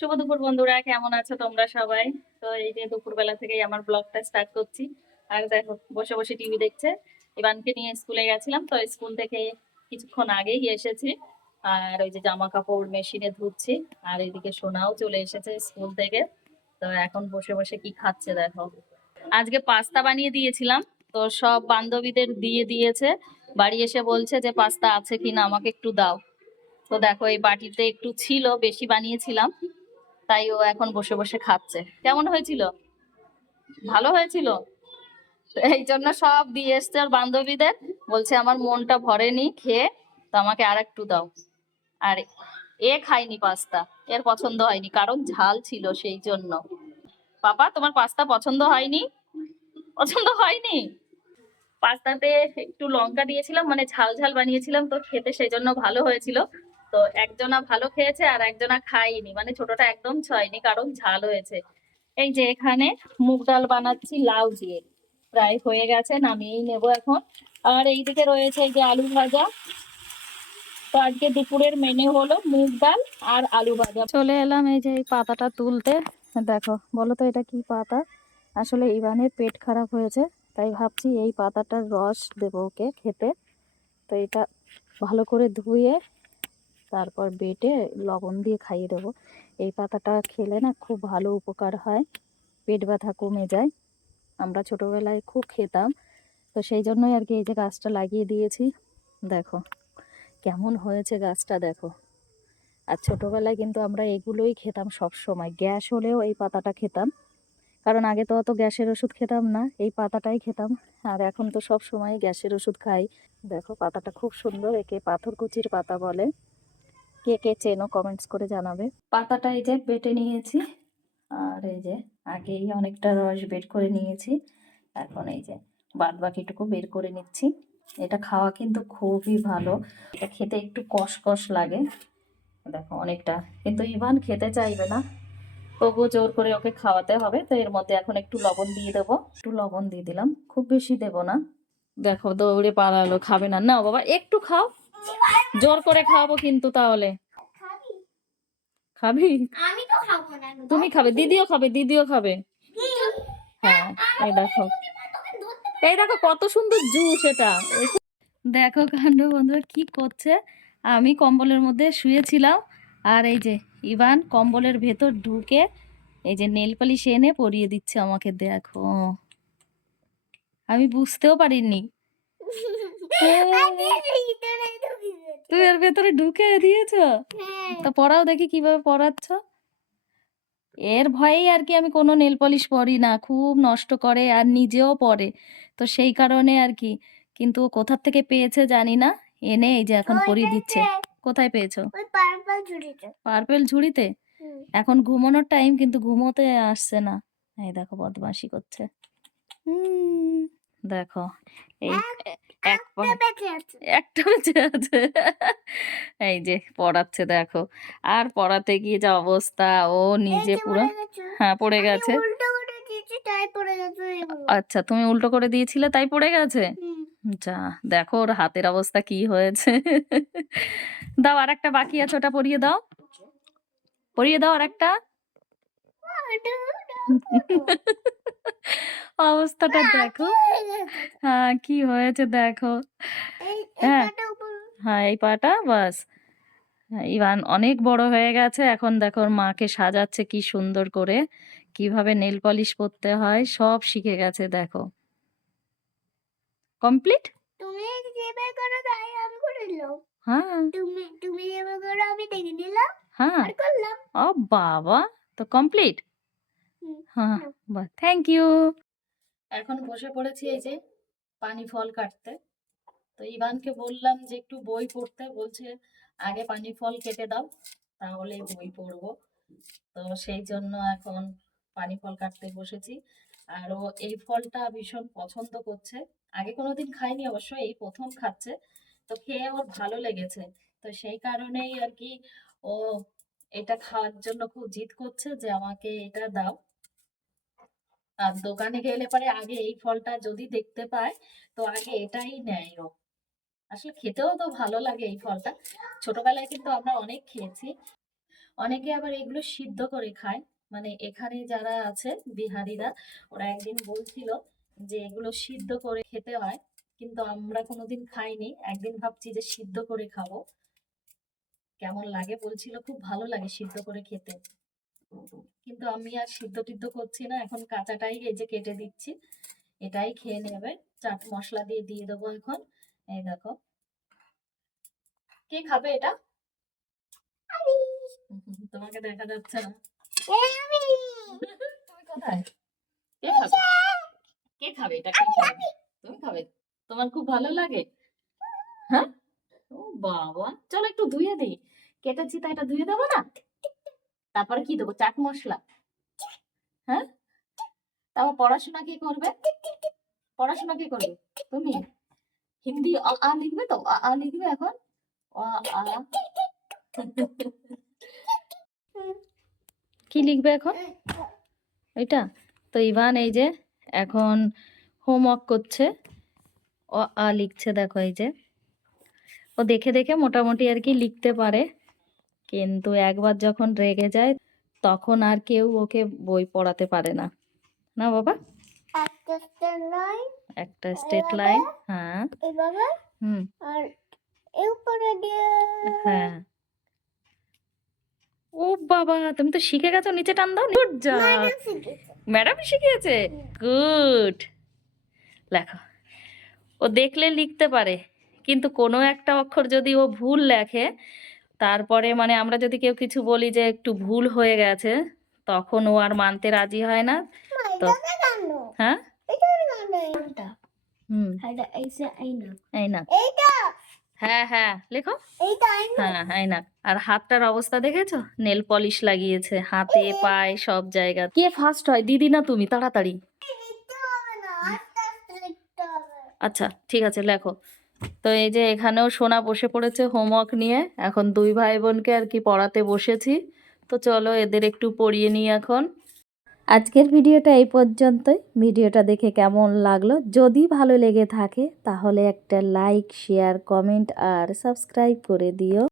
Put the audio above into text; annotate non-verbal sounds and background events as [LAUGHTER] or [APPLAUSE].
শুভ দুপুর বন্ধুরা, কেমন আছো তোমরা সবাই? তো এই যে দুপুরবেলা থেকেই আমার ব্লগটা স্টার্ট করছি। আর দেখো বসে বসে টিভি দেখছে। ইবানকে নিয়ে স্কুলে গেছিলাম, তো স্কুল থেকে কিছুক্ষণ আগেই এসেছি। আর ওই যে জামা কাপড় মেশিনে ধুচ্ছি, আর এদিকে সোনাও চলে এসেছে স্কুল থেকে। তো এখন বসে বসে কি খাচ্ছে দেখো। আজকে পাস্তা বানিয়ে দিয়েছিলাম, তো সব বান্ধবীদের দিয়ে দিয়েছে। বাড়ি এসে বলছে যে, পাস্তা আছে কিনা আমাকে একটু দাও। তো দেখো, এই বাটিতে একটু ছিল, বেশি বানিয়েছিলাম। তাই ও এখন বসে বসে খাচ্ছে। কেমন হয়েছিল? ভালো হয়েছিল? এই জন্য সব দিয়ে এসছে ওর বান্ধবীদের বলছে, আমার মনটা ভরেনি, খেয়ে তো আমাকে আর একটু দাও। আর এ খায়নি পাস্তা, এর পছন্দ হয়নি, কারণ ঝাল ছিল সেই জন্য। পাপা, তোমার পাস্তা পছন্দ হয়নি? পছন্দ হয়নি? পাস্তাতে একটু লঙ্কা দিয়েছিলাম মানে ঝাল ঝাল বানিয়েছিলাম, তো খেতে সেই জন্য ভালো হয়েছিল। তো একজনা ভালো খেয়েছে আর একজনা খাইনি মানে ছোটটা একদম ছয়নি, কারণ ঝাল হয়েছে। এই যে এখানে মুগ ডাল বানাচ্ছি, লাউ দিয়ে। প্রায় হয়ে গেছে, নামিয়েই নেব এখন। আর এইদিকে রয়েছে এই যে আলু ভাজা। তো আজকে দুপুরের মেনু হলো মুগ ডাল আর আলু ভাজা। চলে এলাম এই যে এই পাতাটা তুলতে। দেখো, বলো তো এটা কি পাতা? আসলে ইভানের পেট খারাপ হয়েছে, তাই ভাবছি এই পাতাটার রস দেবো ওকে খেতে। তো এটা ভালো করে ধুয়ে তারপর বেটে লবণ দিয়ে খাইয়ে দেবো। এই পাতাটা খেলে না খুব ভালো উপকার হয়, পেট ব্যথা কমে যায়। আমরা ছোটোবেলায় খুব খেতাম, তো সেই জন্যই আর কি এই যে গাছটা লাগিয়ে দিয়েছি। দেখো, কেমন হয়েছে গাছটা দেখো। আর ছোটোবেলায় কিন্তু আমরা এগুলোই খেতাম সব সময়, গ্যাস হলেও এই পাতাটা খেতাম। কারণ আগে তো অত গ্যাসের ওষুধ খেতাম না, এই পাতাটাই খেতাম। আর এখন তো সব সময় গ্যাসের ওষুধ খাই। দেখো পাতাটা খুব সুন্দর, একে পাথরকুচির পাতা বলে। কে কে চেনো কমেন্টস করে জানাবে। পাতাটা এই যে বেটে নিয়েছি, আর এই যে আগেই অনেকটা রস বের করে নিয়েছি। এখন এই যে বাদ বাকিটুকু বের করে নিচ্ছি। এটা খাওয়া কিন্তু খুবই ভালো। এটা খেতে একটু কষ লাগে। দেখো অনেকটা। কিন্তু ইভান খেতে চাইবে না। তবুও জোর করে ওকে খাওয়াতে হবে। তো এর মধ্যে এখন একটু লবণ দিয়ে দেবো। একটু লবণ দিয়ে দিলাম। খুব বেশি দেবো না। দেখো দৌড়ে পালালো। খাবে না। না বাবা, একটু খাও। জোর করে খাওয়াবো কিন্তু তাহলে। খাবি? আমি তো খাব না তুমি খাবে দিদিও খাবে দিদিও খাবে। হ্যাঁ এই দেখো। এই দেখো কত সুন্দর জুস এটা। দেখো কাণ্ড বন্ধুরা কি করছে? আমি কম্বলের মধ্যে শুয়েছিলাম আর এই যে ইভান কম্বলের ভেতর ঢুকে এই যে নেল পালিশ এনে পরিয়ে দিচ্ছে আমাকে দেখো। আমি বুঝতেও পারিনি। [LAUGHS] তুই এর ভেতরে ঢুকে দিয়েছ? তা পড়াও দেখি কীভাবে পড়াচ্ছ। এর ভয়েই আর কি আমি কোনো নেল পলিশ পরি না খুব নষ্ট করে আর নিজেও পরে তো সেই কারণে আর কি কিন্তু কোথার থেকে পেয়েছে জানি না। এনে এই যে এখন পরিয়ে দিচ্ছে। কোথায় পেয়েছ? পার্পেল ঝুড়িতে। এখন ঘুমানোর টাইম কিন্তু ঘুমোতে আসছে না। এই দেখো বদমাশি করছে। হুম, দেখো এই এক একটা বেঁচে আছে। এই যে পড়াচ্ছে দেখো আর পড়াতে গিয়ে যা অবস্থা ও নিজে পুরো হ্যাঁ পড়ে গেছে। আচ্ছা তুমি উল্টো করে দিয়েছিলে তাই পড়ে গেছে? যা দেখো ওর হাতের অবস্থা কি হয়েছে। দাও আর একটা বাকি আছে ওটা পরিয়ে দাও। পরিয়ে দাও আর একটা [LAUGHS] অবস্থাটা দেখো। হ্যাঁ কি হয়েছে দেখো। হ্যাঁ। হ্যাঁ এই পাটা বাস। হ্যাঁ, ইভান অনেক বড় হয়ে গেছে। এখন দেখো ওর মাকে সাজাচ্ছে কি সুন্দর করে। কীভাবে নেল পলিশ করতে হয় সব শিখে গেছে দেখো। কমপ্লিট? তুমি যেভাবে করো তাই আমি করে নিলাম। হ্যাঁ। তুমি তুমি যেভাবে করো আমি দেখে নিলাম হ্যাঁ। করলাম। ও বাবা তো কমপ্লিট? হ্যাঁ। বাহ থ্যাংক ইউ এখন বসে পড়েছি এই যে পানি ফল কাটতে। তো ইভানকে বললাম যে একটু বই পড়তে বলছে আগে পানি ফল কেটে দাও তাহলে বই পড়ব। তো সেই জন্য এখন পানি ফল কাটতে বসেছি। আর ও এই ফলটা ভীষণ পছন্দ করছে। আগে কোনোদিন খাইনি অবশ্য এই প্রথম খাচ্ছে। তো খেয়ে ওর ভালো লেগেছে। তো সেই কারণেই আর কি ও এটা খাওয়ার জন্য খুব জিদ করছে যে আমাকে এটা দাও। আর দোকানে গেলে পরে আগে এই ফলটা যদি দেখতে পায়, তো আগে এটাই নেয় ও। আসলে খেতেও তো ভালো লাগে এই ফলটা। ছোটবেলায় কিন্তু আমরা অনেক খেয়েছি। অনেকে আবার এগুলো সিদ্ধ করে খায়। মানে এখানে যারা আছে, বিহারিরা, ওরা একদিন বলছিল যে এগুলো সিদ্ধ করে খেতে হয়, কিন্তু আমরা কোনোদিন খাইনি। একদিন ভাবছি যে সিদ্ধ করে খাব। কেমন লাগে বলছিল, খুব ভালো লাগে সিদ্ধ করে খেতে। কিন্তু আমি আর সিদ্ধ টিদ্ধ করছি না এখন কাঁচাটাই এই যে কেটে দিচ্ছি এটাই খেয়ে নেবে। চাট মশলা দিয়ে দিয়ে দেবো এখন। এই দেখো। কে খাবে এটা? তোমাকে দেখা যাচ্ছে না। তুমি কোথায়? কে খাবে? কে খাবে এটা? কে খাবে? তুমি খাবে? তোমার খুব ভালো লাগে? হ্যাঁ? ও বাবা। চলো একটু ধুয়ে দিই। কেটেছি তাই এটা ধুয়ে দেবো না? তারপরে কি দেবো? চাট মশলা। হ্যাঁ? তারপর পড়াশোনা কি করবে? পড়াশোনা কি করবে? তুমি? হিন্দি অ, আ লিখবে তো? আ আ লিখবে এখন? অ, আ। কি লিখবে এখন? এটা তো ইভান এই যে এখন হোমওয়ার্ক করছে। অ, আ লিখছে দেখো এই যে। ও দেখে দেখে মোটামুটি আর কি লিখতে পারে। কিন্তু একবার যখন রেগে যায় তখন আর কেউ ওকে বই পড়াতে পারে না। না বাবা? একটা স্টেট লাইন হ্যাঁ। হুম। আর হ্যাঁ। ও বাবা তুমি তো শিখে গেছো নিচে টান দাও গুড জব ম্যাডাম শিখেছে ম্যাডাম শিখিয়েছে? গুড। লেখো। ও দেখলে লিখতে পারে কিন্তু কোনো একটা অক্ষর যদি ও ভুল লেখে তারপরে মানে আমরা যদি কেউ কিছু বলি যে একটু ভুল হয়ে গেছে তখন ও আর মানতে রাজি হয় না। তো হ্যাঁ? হুম। হ্যাঁ হ্যাঁ লেখো। হ্যাঁ আর হাতটার অবস্থা দেখেছ? নেল পলিশ লাগিয়েছে হাতে পায়ে সব জায়গা। কে ফার্স্ট হয়? দিদি না তুমি? তাড়াতাড়ি। আচ্ছা ঠিক আছে লেখো। তো এই যে এখানেও সোনা বসে পড়েছে হোমওয়ার্ক নিয়ে। এখন দুই ভাই বোনকে আর কি পড়াতে বসেছি। তো চলো এদের একটু পড়িয়ে নিই এখন। আজকের ভিডিওটা এই পর্যন্তই। ভিডিওটা দেখে কেমন লাগল? যদি ভালো লেগে থাকে, তাহলে একটা লাইক, শেয়ার, কমেন্ট আর সাবস্ক্রাইব করে দিও।